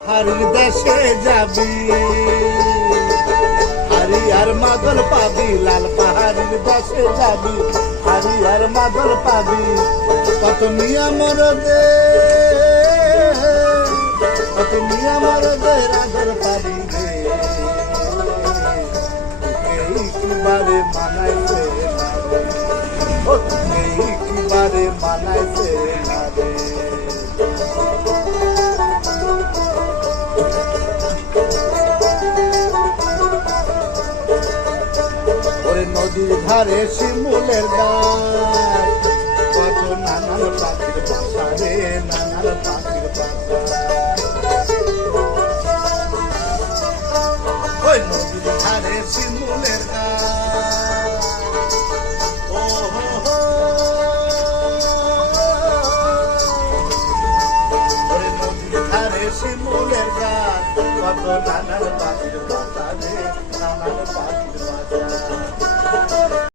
হারির দেশে যাবি, হারি আর মাদল পাবি, লাল পাহাড়ির দেশে যাবি, হারি আর মাদল পাবি। কত মিয়া মরদে, কত মিয়া মরদে রাজর পাবি রে, কিবারে মানাইছে না রে, কিবারে মানাইছে না রে। নদীর ধারে শিমুলের গাছ, কত নানান পাখির বাসা রে, নানান পাখির বাসা। ওই নদীর ধারে শিমুলের গাছ, ও ওই নদীর ধারে শিমুলের গাছ, কত নানান পাখির বাসা রে, নানান পাখির